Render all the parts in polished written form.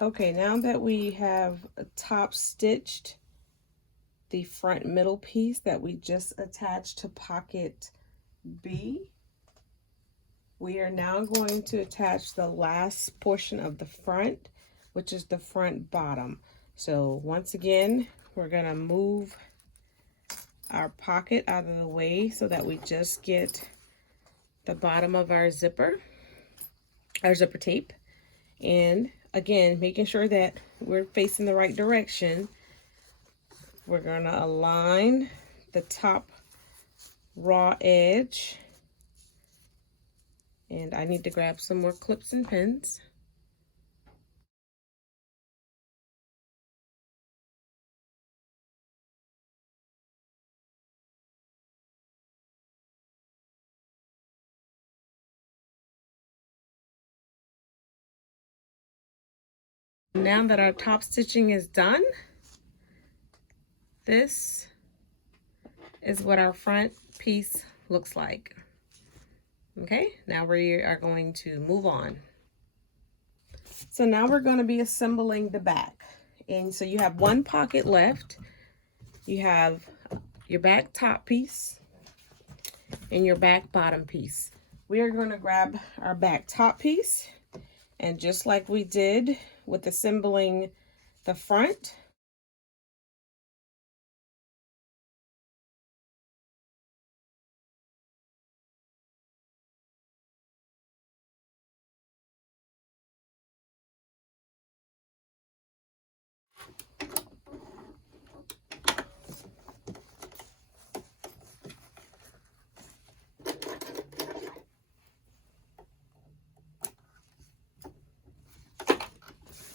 Okay, now that we have top stitched the front middle piece that we just attached to pocket B, we are now going to attach the last portion of the front, which is the front bottom. So once again, we're gonna move our pocket out of the way so that we just get the bottom of our zipper tape. And again, making sure that we're facing the right direction, we're gonna align the top raw edge. And I need to grab some more clips and pins. Now that our top stitching is done, this is what our front piece looks like. Okay, now we are going to move on. So now we're going to be assembling the back. And so you have one pocket left. You have your back top piece and your back bottom piece. We are going to grab our back top piece, and just like we did with assembling the front,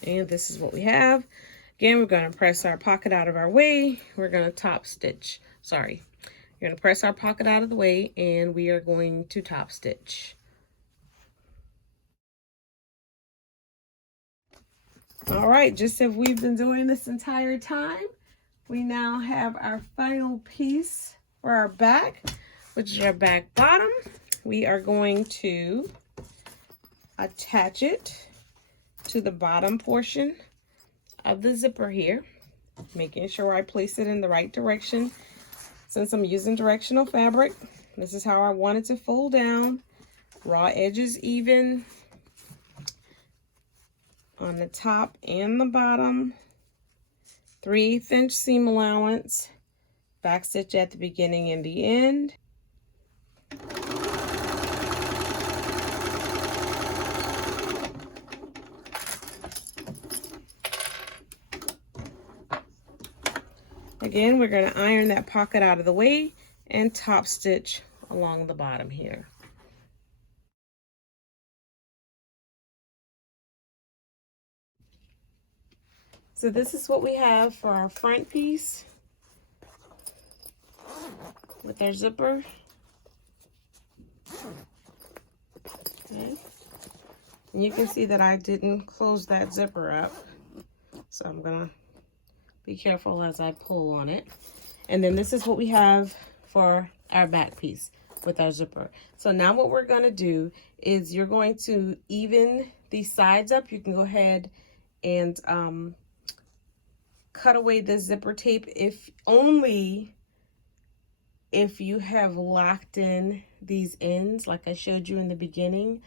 and this is what we have. Again, we're going to press our pocket out of our way. We're going to top stitch. Sorry. We're going to press our pocket out of the way, and we are going to top stitch. All right, just as we've been doing this entire time, we now have our final piece for our back, which is our back bottom. We are going to attach it to the bottom portion of the zipper here, making sure I place it in the right direction. Since I'm using directional fabric, this is how I want it to fold down. Raw edges even on the top and the bottom. 3/8 inch seam allowance. Back stitch at the beginning and the end. Again, we're going to iron that pocket out of the way and top stitch along the bottom here. So this is what we have for our front piece with our zipper. Okay. And you can see that I didn't close that zipper up, so I'm gonna be careful as I pull on it. And then this is what we have for our back piece with our zipper. So now what we're gonna do is you're going to even these sides up. You can go ahead and cut away the zipper tape if you have locked in these ends like I showed you in the beginning.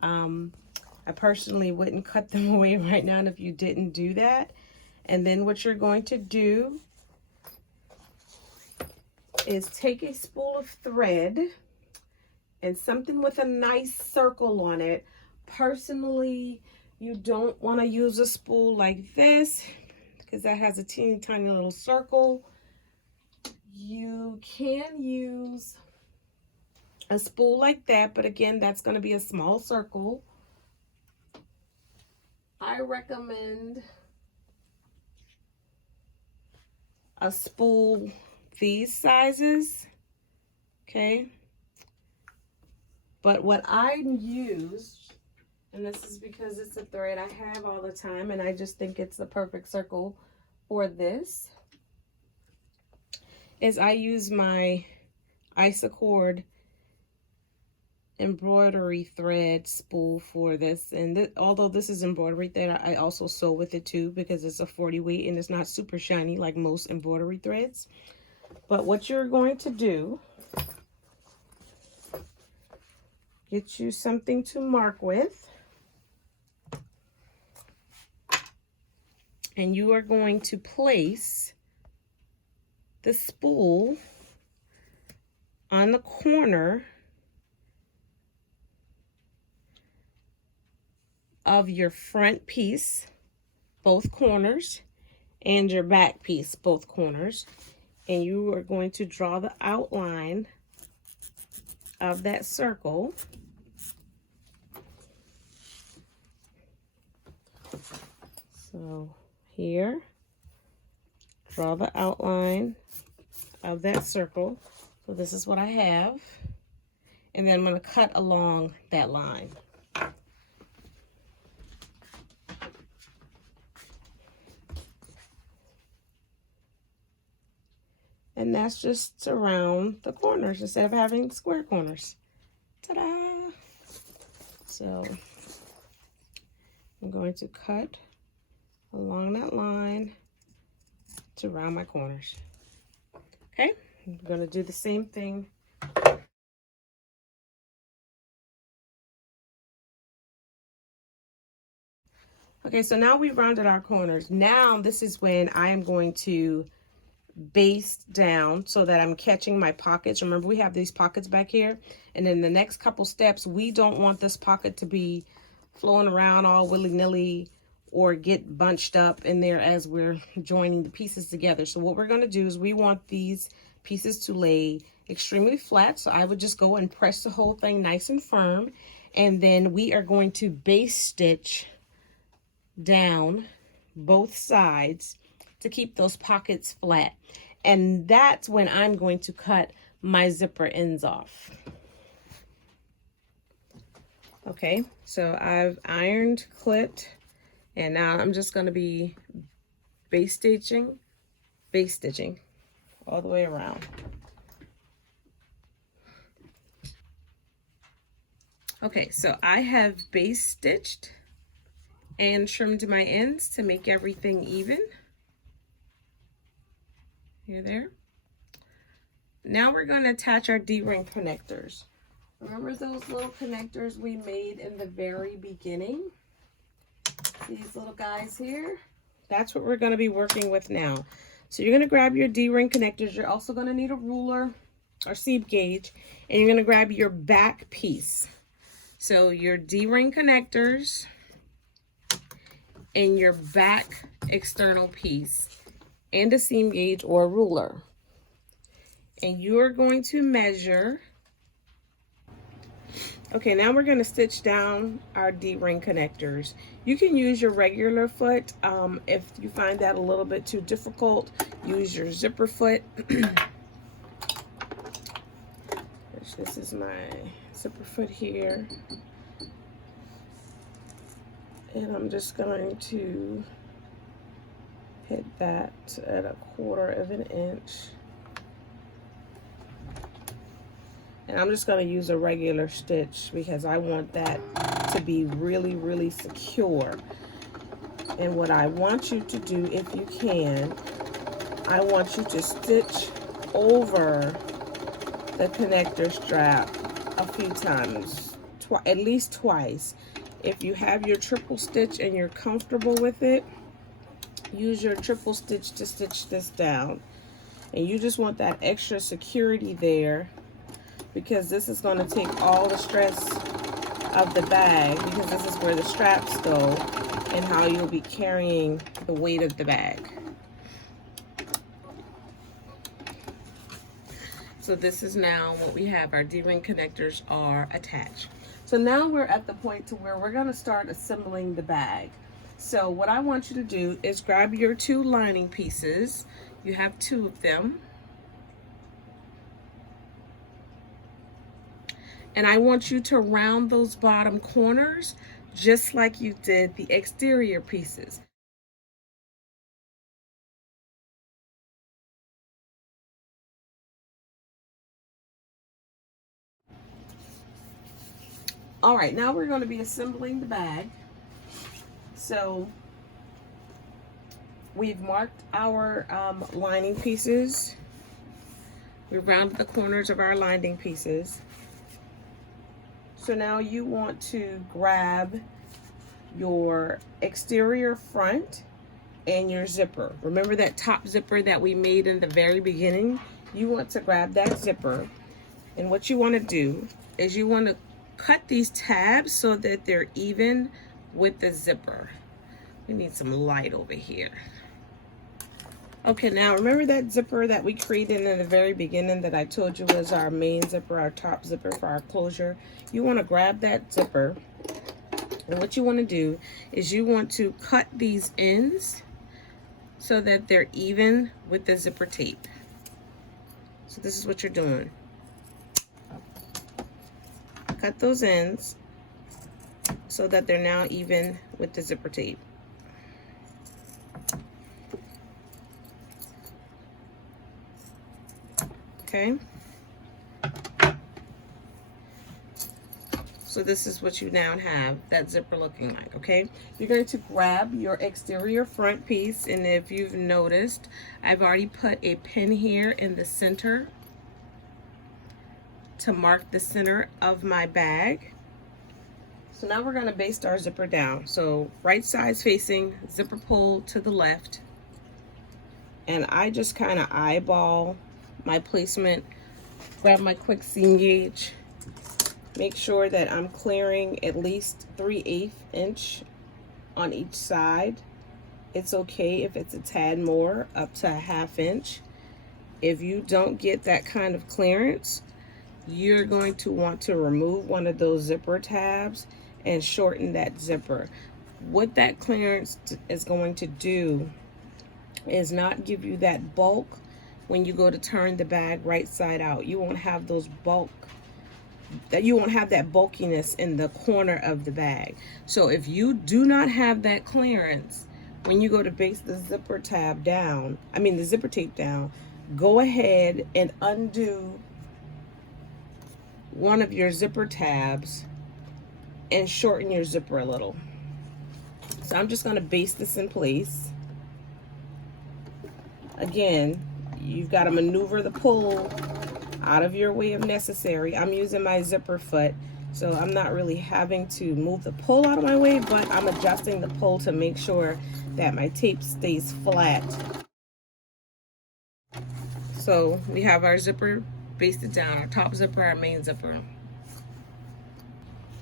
I personally wouldn't cut them away right now if you didn't do that. And then what you're going to do is take a spool of thread and something with a nice circle on it. Personally, you don't want to use a spool like this because that has a teeny tiny little circle. You can use a spool like that, but again, that's going to be a small circle. I recommend a spool these sizes, okay? But what I used, and this is because it's a thread I have all the time and I just think it's the perfect circle for this, is I use my Isacord embroidery thread spool for this, and although this is embroidery thread, I also sew with it too because it's a 40 weight and it's not super shiny like most embroidery threads. But what you're going to do, get you something to mark with, and you are going to place the spool on the corner of your front piece, both corners, and your back piece, both corners. And you are going to draw the outline of that circle. So here, draw the outline of that circle. So this is what I have. And then I'm going to cut along that line. And that's just around the corners instead of having square corners. Ta-da! So I'm going to cut along that line to round my corners. Okay, I'm going to do the same thing. Okay, so now we've rounded our corners. Now this is when I am going to baste down so that I'm catching my pockets. Remember, we have these pockets back here, and in the next couple steps, we don't want this pocket to be flowing around all willy-nilly or get bunched up in there as we're joining the pieces together. So what we're going to do is we want these pieces to lay extremely flat. So I would just go and press the whole thing nice and firm, and then we are going to base stitch down both sides to keep those pockets flat. And that's when I'm going to cut my zipper ends off. Okay, so I've ironed, clipped, and now I'm just going to be base stitching all the way around. Okay, so I have base stitched and trimmed my ends to make everything even. Here, there. Now we're going to attach our D-ring connectors. Remember those little connectors we made in the very beginning? These little guys here? That's what we're going to be working with now. So you're going to grab your D-ring connectors. You're also going to need a ruler or seam gauge, and you're going to grab your back piece. So your D-ring connectors and your back external piece and a seam gauge or a ruler. And you're going to measure. Okay, now we're going to stitch down our D-ring connectors. You can use your regular foot. If you find that a little bit too difficult, use your zipper foot. This is my zipper foot here. And I'm just going to hit that at 1/4 of an inch. And I'm just going to use a regular stitch because I want that to be really, really secure. And what I want you to do, if you can, I want you to stitch over the connector strap a few times, at least twice. If you have your triple stitch and you're comfortable with it, use your triple stitch to stitch this down. And you just want that extra security there, because this is going to take all the stress of the bag, because this is where the straps go and how you'll be carrying the weight of the bag. So this is now what we have. Our D-ring connectors are attached. So now we're at the point to where we're going to start assembling the bag. So what I want you to do is grab your 2 lining pieces. You have 2 of them. And I want you to round those bottom corners just like you did the exterior pieces. All right, now we're going to be assembling the bag. So we've marked our lining pieces. We've rounded the corners of our lining pieces. So now you want to grab your exterior front and your zipper. Remember that top zipper that we made in the very beginning? You want to grab that zipper, and what you want to do is you want to cut these tabs so that they're even with the zipper. We need some light over here. Okay, now remember that zipper that we created in the very beginning that I told you was our main zipper, our top zipper for our closure? You want to grab that zipper, and what you want to do is you want to cut these ends so that they're even with the zipper tape. So this is what you're doing. Cut those ends so that they're now even with the zipper tape. Okay. So this is what you now have that zipper looking like, okay? You're going to grab your exterior front piece, and if you've noticed, I've already put a pin here in the center to mark the center of my bag. So now we're going to baste our zipper down. So right side's facing, zipper pull to the left, and I just kind of eyeball my placement, grab my quick seam gauge, make sure that I'm clearing at least 3/8 inch on each side. It's okay if it's a tad more, up to a 1/2 inch. If you don't get that kind of clearance, you're going to want to remove one of those zipper tabs and shorten that zipper. What that clearance is going to do is not give you that bulk when you go to turn the bag right side out. You won't have those you won't have that bulkiness in the corner of the bag. So if you do not have that clearance when you go to baste the zipper tab down, the zipper tape down, go ahead and undo one of your zipper tabs and shorten your zipper a little. So I'm just going to baste this in place. Again, you've got to maneuver the pull out of your way if necessary. I'm using my zipper foot, so I'm not really having to move the pull out of my way, but I'm adjusting the pull to make sure that my tape stays flat. So we have our zipper basted down, our top zipper, our main zipper.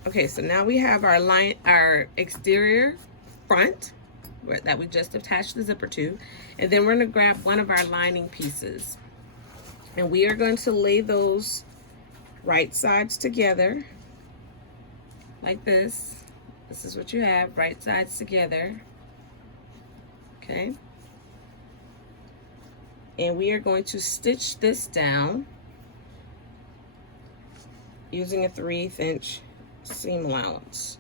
Okay, so now we have our exterior front that we just attached the zipper to, and then we're going to grab one of our lining pieces, and we are going to lay those right sides together like this. This is what you have, right sides together. Okay, and we are going to stitch this down using a 3/8 inch seam allowance.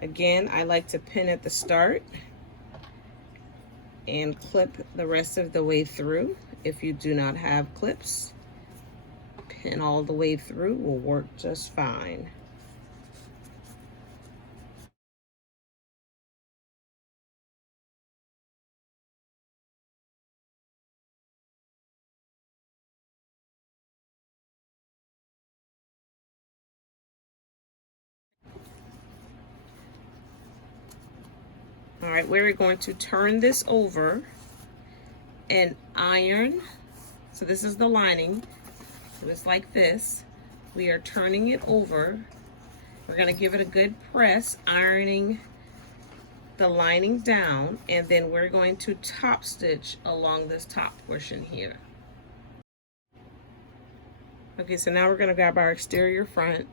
Again, I like to pin at the start and clip the rest of the way through. If you do not have clips, pin all the way through will work just fine. All right, we're going to turn this over and iron. So this is the lining. So it's like this. We are turning it over. We're going to give it a good press, ironing the lining down, and then we're going to top stitch along this top portion here. Okay, so now we're going to grab our exterior front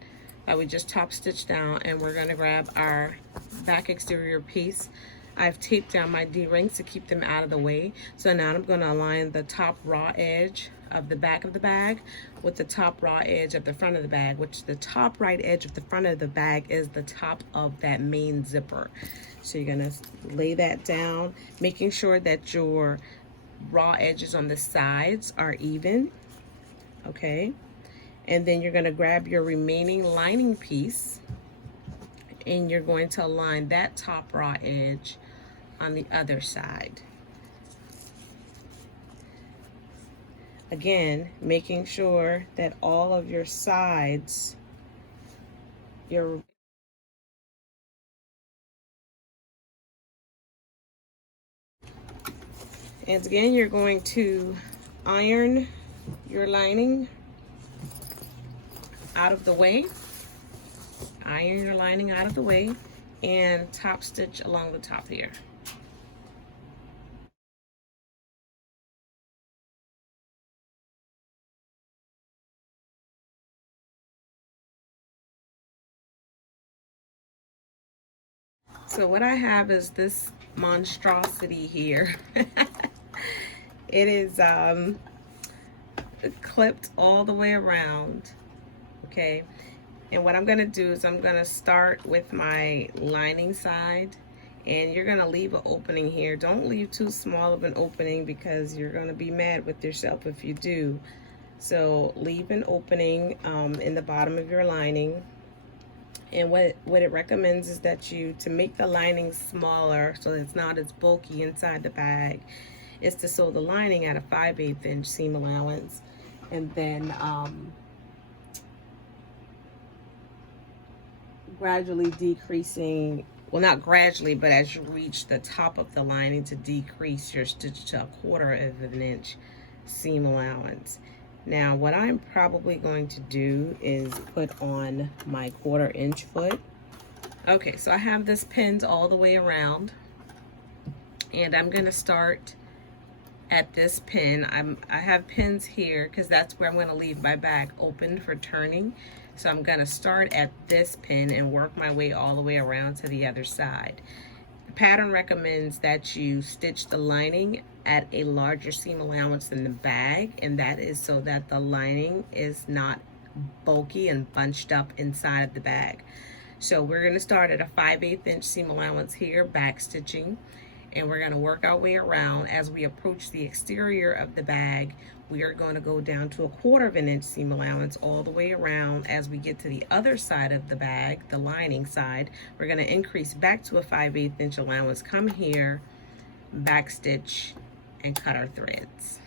that we just top stitched down, and we're going to grab our back exterior piece. I've taped down my D-rings to keep them out of the way. So now I'm going to align the top raw edge of the back of the bag with the top raw edge of the front of the bag, which the top right edge of the front of the bag is the top of that main zipper. So you're going to lay that down, making sure that your raw edges on the sides are even. Okay, and then you're going to grab your remaining lining piece and you're going to align that top raw edge on the other side. Again, making sure that all of your sides, and again, you're going to iron your lining out of the way. Iron your lining out of the way and top stitch along the top here. So what I have is this monstrosity here. It is clipped all the way around, okay? And what I'm gonna do is I'm gonna start with my lining side, and you're gonna leave an opening here. Don't leave too small of an opening because you're gonna be mad with yourself if you do. So leave an opening in the bottom of your lining. And what it recommends is that to make the lining smaller so it's not as bulky inside the bag, is to sew the lining at a 5/8 inch seam allowance, and then gradually decreasing, well, not gradually, but as you reach the top of the lining, to decrease your stitch to a 1/4 of an inch seam allowance. Now what I'm probably going to do is put on my 1/4 inch foot. Okay, so I have this pinned all the way around, and I'm going to start at this pin. I have pins here because that's where I'm going to leave my bag open for turning. So I'm going to start at this pin and work my way all the way around to the other side. The pattern recommends that you stitch the lining at a larger seam allowance than the bag, and that is so that the lining is not bulky and bunched up inside of the bag. So we're going to start at a 5/8 inch seam allowance here, back stitching, and we're going to work our way around. As we approach the exterior of the bag, we are going to go down to a 1/4 of an inch seam allowance all the way around. As we get to the other side of the bag, the lining side, we're going to increase back to a 5/8 inch allowance, come here, back stitch, and cut our threads.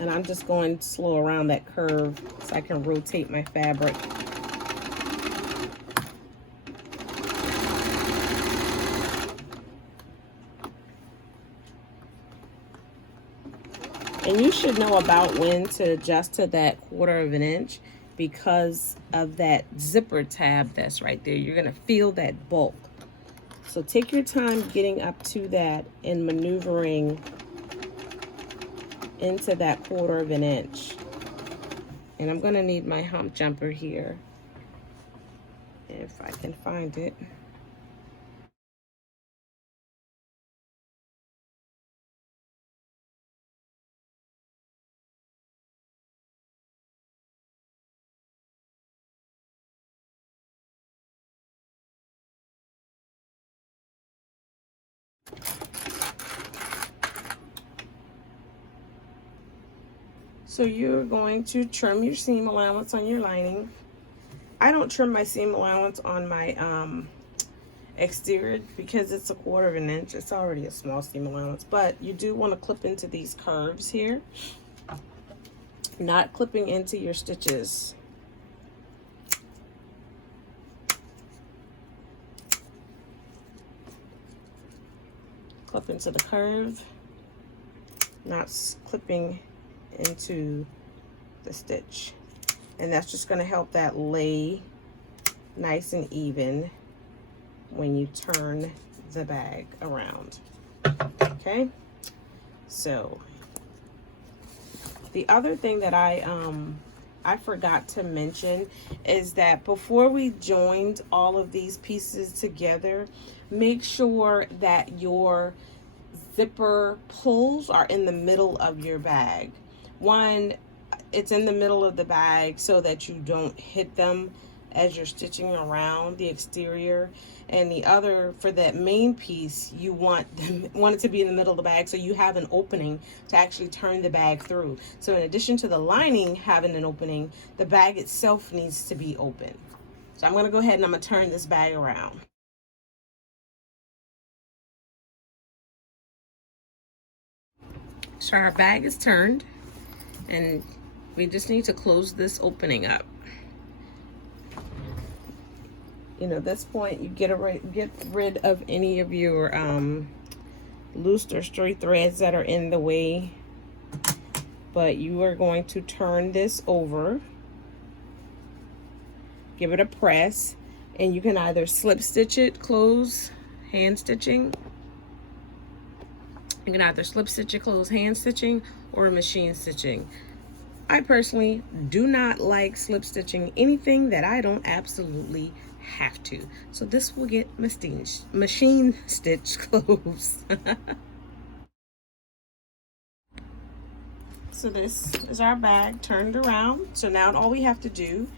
And I'm just going slow around that curve so I can rotate my fabric. And you should know about when to adjust to that 1/4 of an inch because of that zipper tab that's right there. You're gonna feel that bulk. So take your time getting up to that and maneuvering into that 1/4 of an inch. And I'm gonna need my hump jumper here if I can find it. So you're going to trim your seam allowance on your lining. I don't trim my seam allowance on my exterior because it's a 1/4 of an inch. It's already a small seam allowance, but you do want to clip into these curves here, not clipping into your stitches. Clip into the curve, not clipping into the stitch. And that's just going to help that lay nice and even when you turn the bag around. Okay, so the other thing that I forgot to mention is that before we joined all of these pieces together, make sure that your zipper pulls are in the middle of your bag. One, it's in the middle of the bag so that you don't hit them as you're stitching around the exterior. And the other, for that main piece, you want it to be in the middle of the bag so you have an opening to actually turn the bag through. So in addition to the lining having an opening, the bag itself needs to be open. So I'm going to go ahead and I'm going to turn this bag around. So our bag is turned, and we just need to close this opening up. You know, at this point, you get rid of any of your loose or stray threads that are in the way. But you are going to turn this over, give it a press, and you can either slip stitch it, close, hand stitching. You can either slip stitch it, close, hand stitching, or machine stitching. I personally do not like slip stitching anything that I don't absolutely have to. So this will get machine stitch closed. So this is our bag turned around. So now all we have to do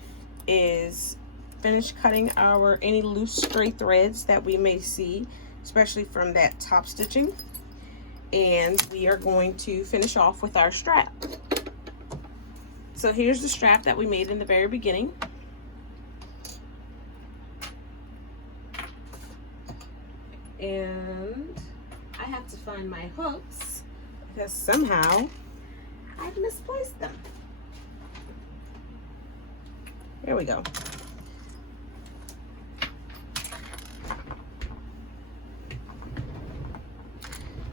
is finish cutting any loose stray threads that we may see, especially from that top stitching. And we are going to finish off with our strap. So here's the strap that we made in the very beginning. And I have to find my hooks because somehow I've misplaced them. There we go.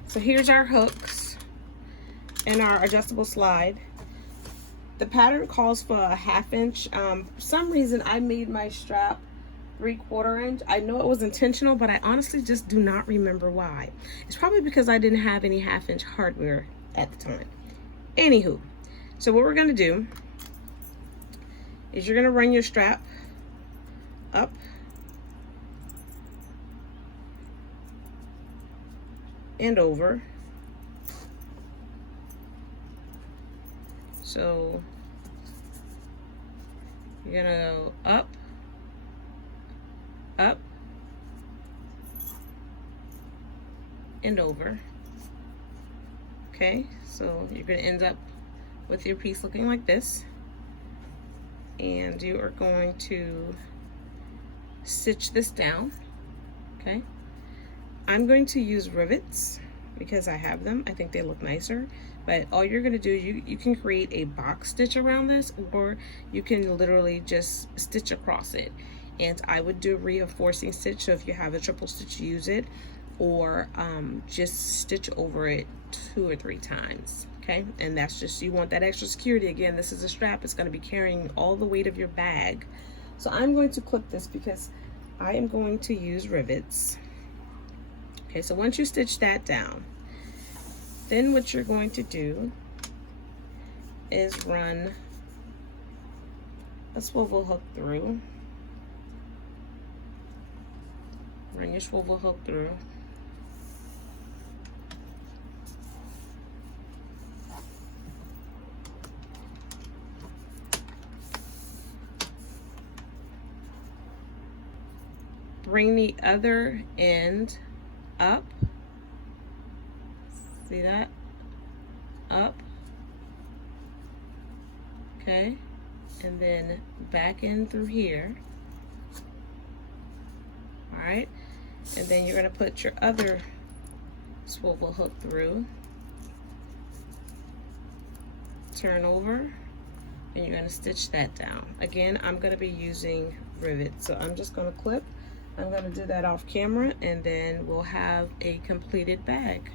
So here's our hooks and our adjustable slide. The pattern calls for a 1/2 inch. For some reason I made my strap 3/4 inch. I know it was intentional, but I honestly just do not remember why. It's probably because I didn't have any 1/2 inch hardware at the time. Anywho, so what we're gonna do is you're gonna run your strap up and over. So you're gonna go up, up, and over. Okay, so you're gonna end up with your piece looking like this. And you are going to stitch this down, okay? I'm going to use rivets because I have them. I think they look nicer. But all you're gonna do, you can create a box stitch around this, or you can literally just stitch across it. And I would do a reinforcing stitch, so if you have a triple stitch, use it, or just stitch over it 2 or 3 times, okay? And that's just, you want that extra security. Again, this is a strap, it's gonna be carrying all the weight of your bag. So I'm going to clip this because I am going to use rivets. Okay, so once you stitch that down, then what you're going to do is run a swivel hook through. Run your swivel hook through. Bring the other end up. See that? Up. Okay. And then back in through here. Alright. And then you're going to put your other swivel hook through. Turn over. And you're going to stitch that down. Again, I'm going to be using rivets. So I'm just going to clip. I'm going to do that off camera, and then we'll have a completed bag.